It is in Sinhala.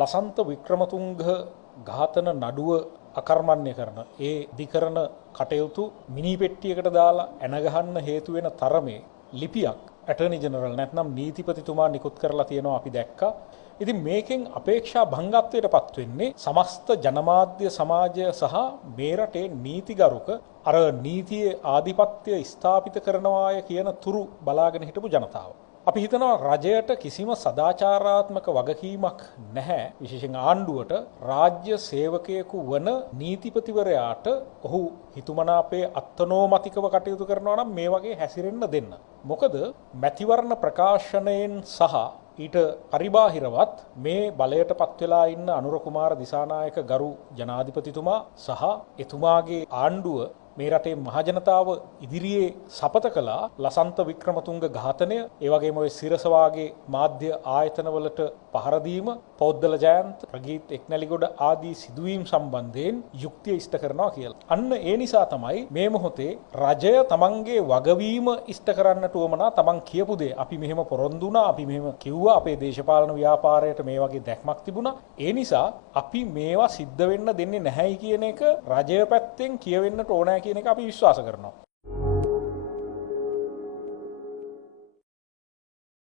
ලසන්ත වික්‍රමතුංග ඝාතන නඩුව අකර්මණ්‍ය කරන ඒ දිකරන කටයුතු මිනි පෙට්ටියකට දාලා ඇන ගහන්න හේතු වෙන තරමේ ලිපියක් ඇටර්නි ජෙනරල් නැත්නම් නීතිපතිතුමා නිකුත් කරලා තියෙනවා අපි දැක්කා. ඉතින් මේකෙන් අපේක්ෂා භංගත්වයටපත් වෙන්නේ සමස්ත ජනමාධ්‍ය සමාජය සහ මේ රටේ නීතිගරුක අර නීතියේ ආධිපත්‍ය ස්ථාපිත කරනවාය කියන තුරු බලාගෙන හිටපු ජනතාව. අපි හිතනවා රජයට කිසිම සදාචාරාත්මක වගකීමක් නැහැ විශේෂයෙන් ආණ්ඩුවට රාජ්‍ය සේවකයෙකු වන නීතිපතිවරයාට ඔහු හිතුමනාපේ අත්නෝමතිකව කටයුතු කරනවා නම් මේ වගේ හැසිරෙන්න දෙන්න. මොකද මැතිවරණ ප්‍රකාශනයෙන් සහ ඊට පරිබාහිරවත් මේ බලයට පත් වෙලා ඉන්න අනුර කුමාර දිසානායක ගරු ජනාධිපතිතුමා සහ එතුමාගේ ආණ්ඩුව මේ රටේ මහජනතාව ඉදිරියේ සපත කළා ලසන්ත වික්‍රමතුංග ඝාතනය, ඒ වගේම ඔය සිරස වාගේ මාධ්‍ය ආයතනවලට පහර දීම, පෞද්ගල ජයන්ත, ප්‍රගීත් එක්නැලිගොඩ ආදී සිදුවීම් සම්බන්ධයෙන් යුක්තිය ඉෂ්ට කරනවා කියලා. අන්න ඒ නිසා තමයි මේ මොහොතේ රජය තමන්ගේ වගවීම ඉෂ්ට කරන්නට උවමනා තමන් කියපු දේ අපි මෙහෙම පොරොන්දු වුණා, අපි මෙහෙම කිව්වා, අපේ දේශපාලන ව්‍යාපාරයට මේ වගේ දැක්මක් තිබුණා. ඒ නිසා අපි මේවා සිද්ධ වෙන්න දෙන්නේ නැහැයි කියන එක රජය පැත්තෙන් කියවෙන්නට ඕනෑ කියන එක අපි විශ්වාස කරනවා.